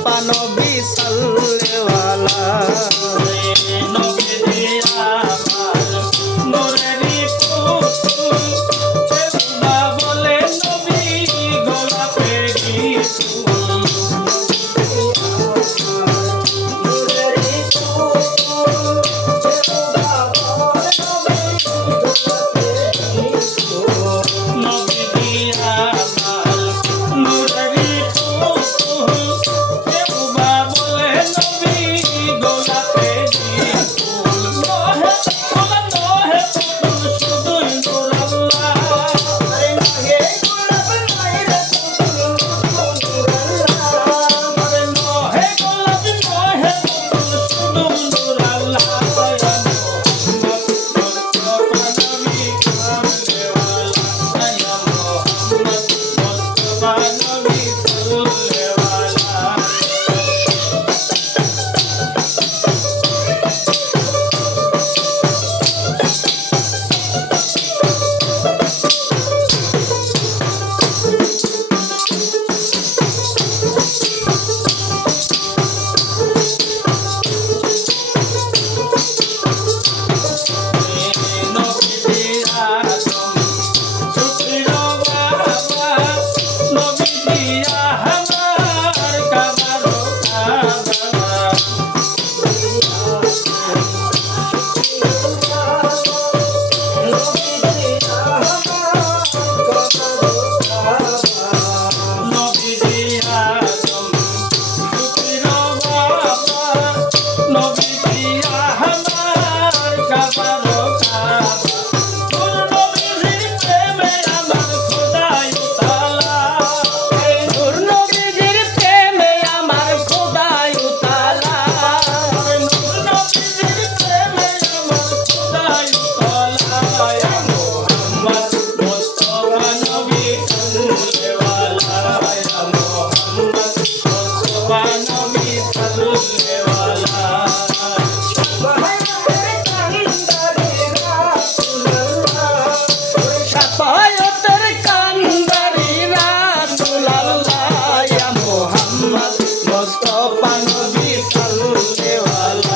মুস্তফা নবী সাল্লেওয়ালা নবী দিয়া আমার নূরেরই পুতুল সেজদা বলে নবী গোলাপেরই ফুল নূরেরই পুতুল সেজদা বলে নবী দিয়া আমার নূরেরই পুতুল সেজদা বলে নবী গোলাপেরই ফুল নহে নহে পুতুল শুধুই নূর আল্লাহ আরে নহে গোলাপ নয় রে পুতুল নূর আল্লাহ আরে নহে গোলাপ নহে পুতুল শুধু নূর আল্লাহ মুস্তফা নবী সাল্লেওয়ালা